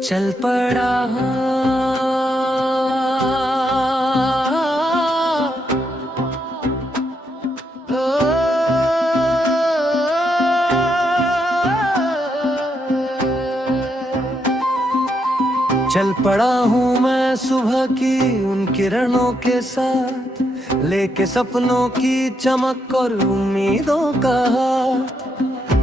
चल पड़ा चल पड़ा हूँ मैं सुबह की उन किरणों के साथ, लेके सपनों की चमक और उम्मीदों का हाथ।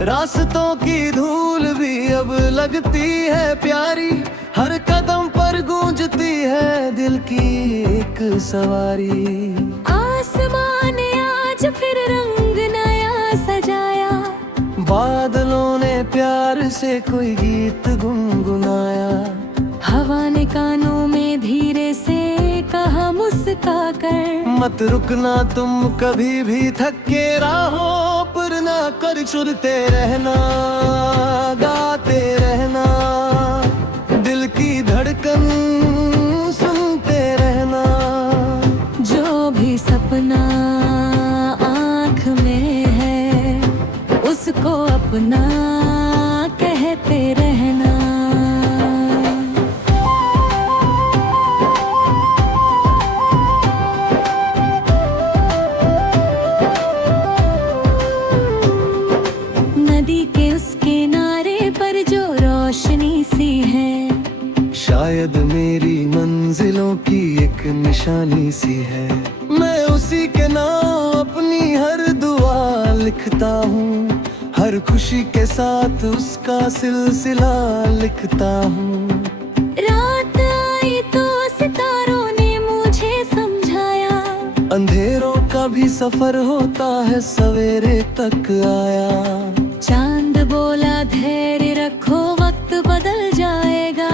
रास्तों की धूल भी अब लगती है प्यारी, हर कदम पर गूंजती है दिल की एक सवारी। आसमां ने आज फिर रंग नया सजाया, बादलों ने प्यार से कोई गीत गुनगुनाया। हवा ने कानों में धीरे से कहा मुस्का कर, मत रुकना तुम कभी भी, थक के राहों पर ना कर, चुरते रहना गाते रहना, दिल की धड़कन सुनते रहना। जो भी सपना आँख में है उसको अपना कहते रहना। नदी के उस किनारे पर जो रोशनी सी है, शायद मेरी मंजिलों की एक निशानी सी है। मैं उसी के नाम अपनी हर दुआ लिखता हूँ, हर खुशी के साथ उसका सिलसिला लिखता हूँ। रात आई तो सितारों ने मुझे समझाया, अंधेरों का भी सफर होता है सवेरे तक आया। चांद बोला धैर्य रखो वक्त बदल जाएगा,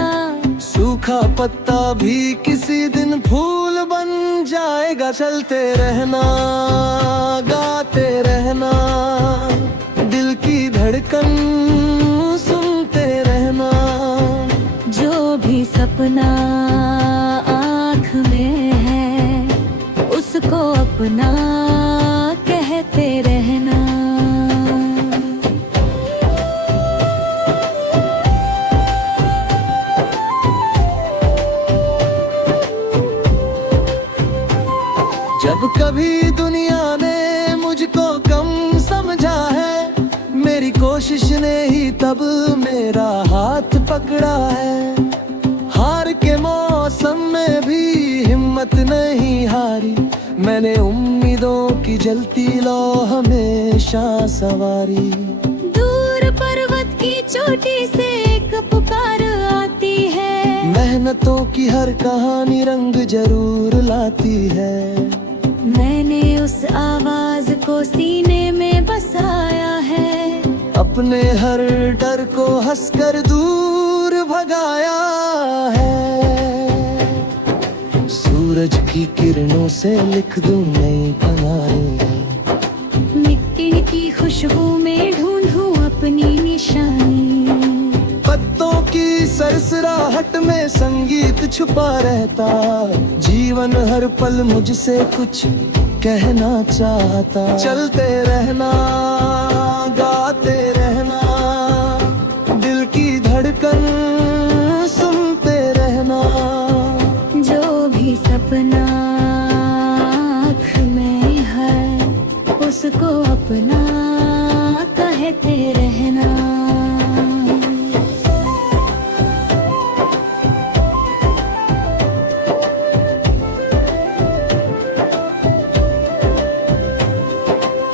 सूखा पत्ता भी किसी दिन फूल बन जाएगा। चलते रहना गाते रहना, दिल की धड़कन सुनते रहना। जो भी सपना आँख में है उसको अपना कहते रहना। जब कभी दुनिया ने मुझको कम समझा है, मेरी कोशिश ने ही तब मेरा हाथ पकड़ा है। हार के मौसम में भी हिम्मत नहीं हारी, मैंने उम्मीदों की जलती लौ हमेशा सवारी। दूर पर्वत की चोटी से एक पुकार आती है, मेहनतों की हर कहानी रंग जरूर लाती है। मैंने उस आवाज को सीने में बसाया है, अपने हर डर को हंसकर दूर भगाया है। सूरज की किरणों से लिख दूं नई कहानी, मिट्टी की खुशबू में ढूंढूं अपनी निशानी। पत्तों की सरसराहट में संगीत छुपा रहता, जीवन हर पल मुझसे कुछ कहना चाहता। चलते रहना गाते रहना, दिल की धड़कन सुनते रहना। जो भी सपना आँख में है उसको अपना कहते रहना।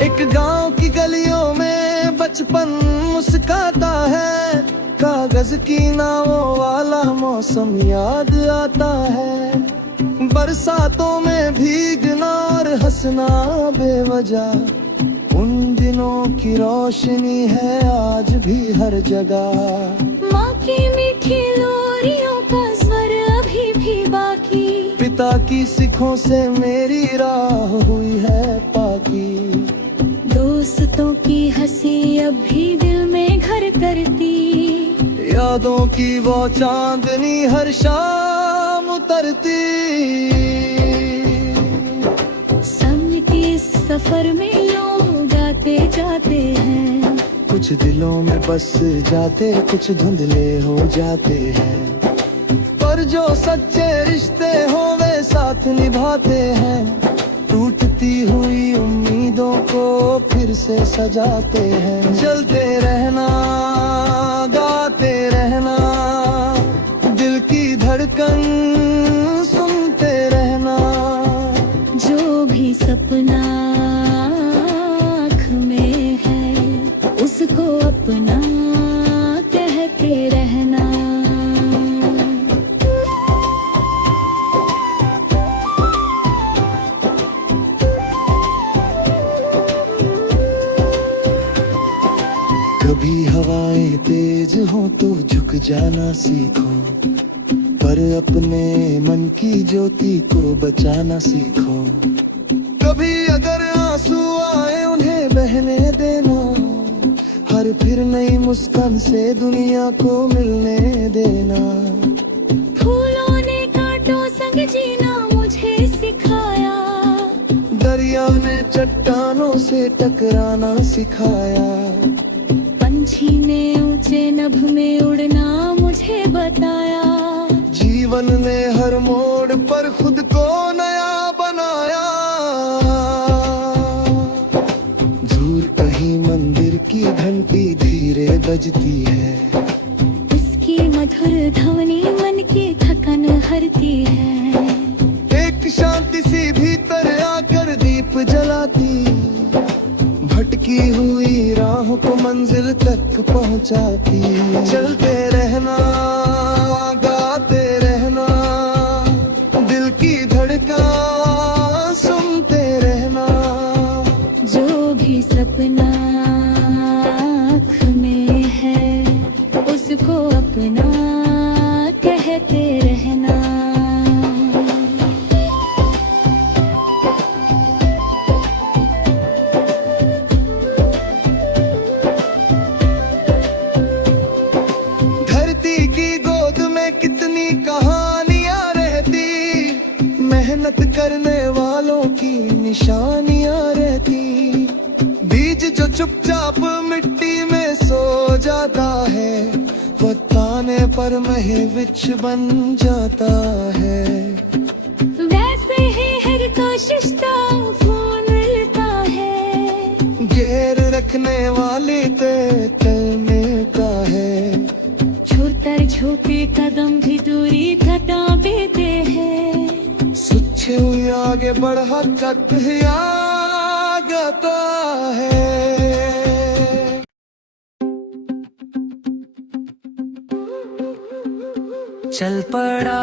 एक गांव की गलियों में बचपन मुस्काता है, कागज की नावों वाला मौसम याद आता है। बरसातों में भीगना और हंसना बेवजह, उन दिनों की रोशनी है आज भी हर जगह। माँ की मीठी लोरियों का स्वर अभी भी बाकी, पिता की सिखों से मेरी राह हुई है पाकी। दोस्तों की हंसी अब भी दिल में घर करती, यादों की वो चांदनी हर शाम उतरती। समय के इस सफर में लोग आते जाते हैं, कुछ दिलों में बस जाते, कुछ धुंधले हो जाते हैं। पर जो सच्चे रिश्ते हो वे साथ निभाते हैं, टूटती हुई उम्मीदों को फिर से सजाते हैं। चलते रहना, गाते रहना, दिल की धड़कन सुनते रहना। जो भी सपना आँख में है उसको अपना कहते रहना। कभी हवाएं तेज हो तो झुक जाना सीखो, पर अपने मन की ज्योति को बचाना सीखो। कभी अगर आंसू आए उन्हें बहने देना, हर फिर नई मुस्कान से दुनिया को मिलने देना। फूलों ने कांटों संग जीना मुझे सिखाया, दरिया ने चट्टानों से टकराना सिखाया। पंछी ने ऊंचे नभ में उड़ना मुझे बताया। जीवन ने हर मोड़ पर खुद को नया बनाया। दूर कहीं मंदिर की घंटी धीरे बजती है, उसकी मधुर ध्वनि मन की थकन हरती है। एक शांति सी भीतर आकर दीप जलाती, भटकी हुई राहों को मंजिल तक पहुंचाती। चलते रहना, गाते रहना, दिल की धड़कन सुनते रहना। जो भी सपना आँख में है उसको अपना कहते रहना। धरती की गोद में कितनी कहानियां रहती, मेहनत करने वालों की निशानियां रहती। बीज जो चुपचाप मिट्टी में सो जाता है, वो ताने पर मही विच बन जाता है। वैसे ही हर कोशिश तो फूल मिलता है, घेर रखने वाली ते चलने का है। छूतर छोटे कदम भी दूरी घटा देते हैं। सुच्छे हुई आगे बढ़ा कत आगता है। चल पड़ा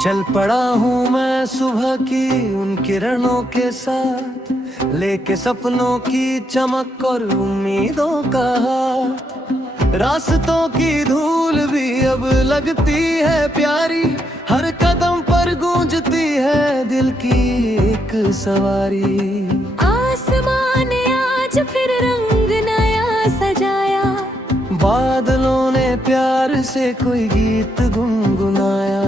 चल पड़ा हूँ मैं सुबह की उन किरणों के साथ, लेके सपनों की चमक और उम्मीदों का हाथ। रास्तों की धूल भी अब लगती है प्यारी, हर कदम पर गूंजती है दिल की एक सवारी। आसमान ने आज फिर रंग नया सजाया, बादलों ने प्यार से कोई गीत गुनगुनाया।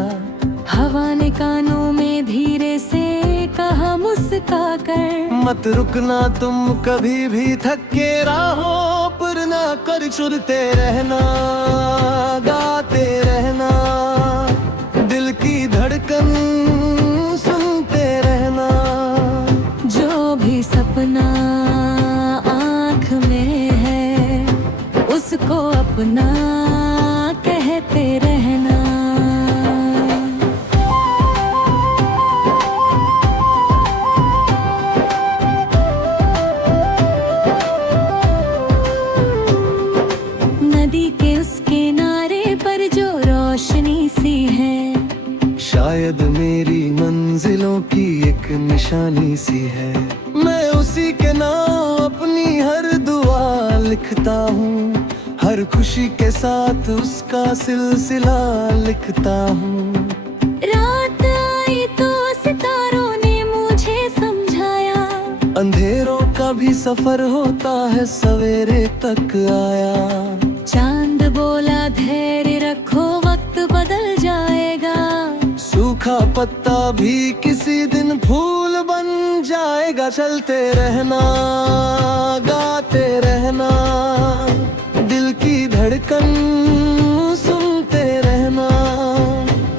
हवा ने कानों में धीरे से कहा मुस्का कर, मत रुकना तुम कभी भी, थक के राहों पर ना कर। चलते रहना, गाते रहना, दिल की धड़कन सुनते रहना। जो भी सपना आँख में है उसको अपना कहते रहना। नदी के उस किनारे पर जो रोशनी सी है, शायद मेरी मंजिलों की एक निशानी सी है। मैं उसी के नाम अपनी हर दुआ लिखता हूँ, हर खुशी के साथ उसका सिलसिला लिखता हूँ। रात आई तो सितारों ने मुझे समझाया, अंधेरों का भी सफर होता है सवेरे तक आया। चांद बोला धैर्य रखो वक्त बदल जाएगा। पत्ता भी किसी दिन फूल बन जाएगा। चलते रहना, गाते रहना, दिल की धड़कन सुनते रहना।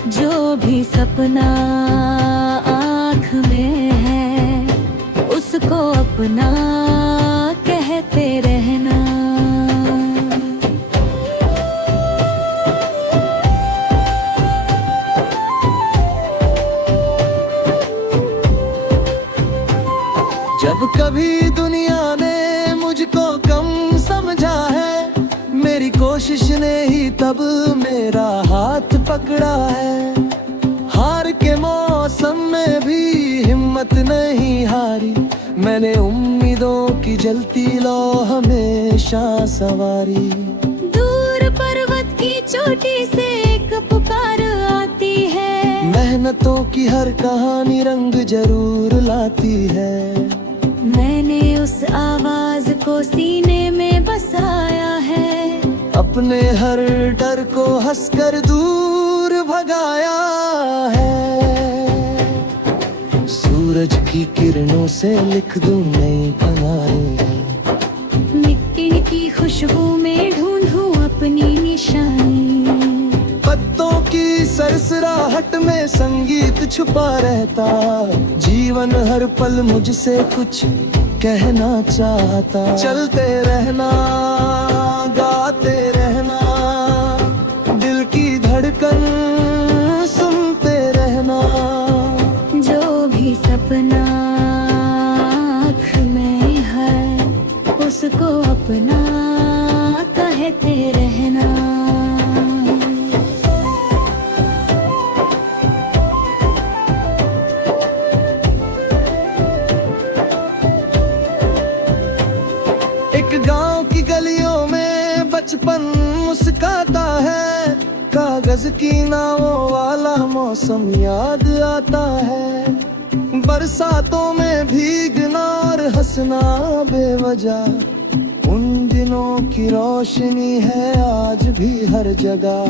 जो भी सपना आँख में है उसको अपना कहते रहना। जब कभी दुनिया ने मुझको कम समझा है, मेरी कोशिश ने ही तब मेरा हाथ पकड़ा है। हार के मौसम में भी हिम्मत नहीं हारी, मैंने उम्मीदों की जलती लौ हमेशा सवारी। दूर पर्वत की चोटी से एक पुकार आती है, मेहनतों की हर कहानी रंग जरूर लाती है। मैंने उस आवाज को सीने में बसाया है, अपने हर डर को हंसकर दूर भगाया है। सूरज की किरणों से लिख दूं नई कहानी, मिट्टी की खुशबू में ढूंढूं अपनी निशानी। पत्तों की सरसराहट में संगीत छुपा रहता, जीवन हर पल मुझसे कुछ कहना चाहता। चलते रहना, गाते रहना, दिल की धड़कन सुनते रहना। जो भी सपना आँख में है उसको अपना कहते रहना। एक गांव की गलियों में बचपन मुस्काता है, कागज की नावों वाला मौसम याद आता है। बरसातों में भीगना और हंसना बेवजह, उन दिनों की रोशनी है आज भी हर जगह।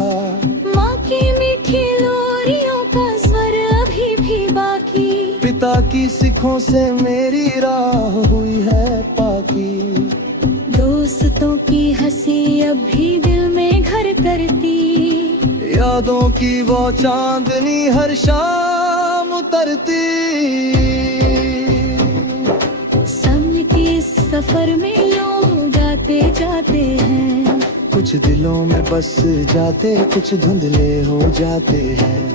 माँ की मीठी लोरियों का स्वर अभी भी बाकी, पिता की सिखों से मेरी राह हुई है पाकी। दोस्तों की हंसी अब भी दिल में घर करती, यादों की वो चांदनी हर शाम उतरती। समय के इस सफर में लोग आते जाते हैं, कुछ दिलों में बस जाते, कुछ धुंधले हो जाते हैं।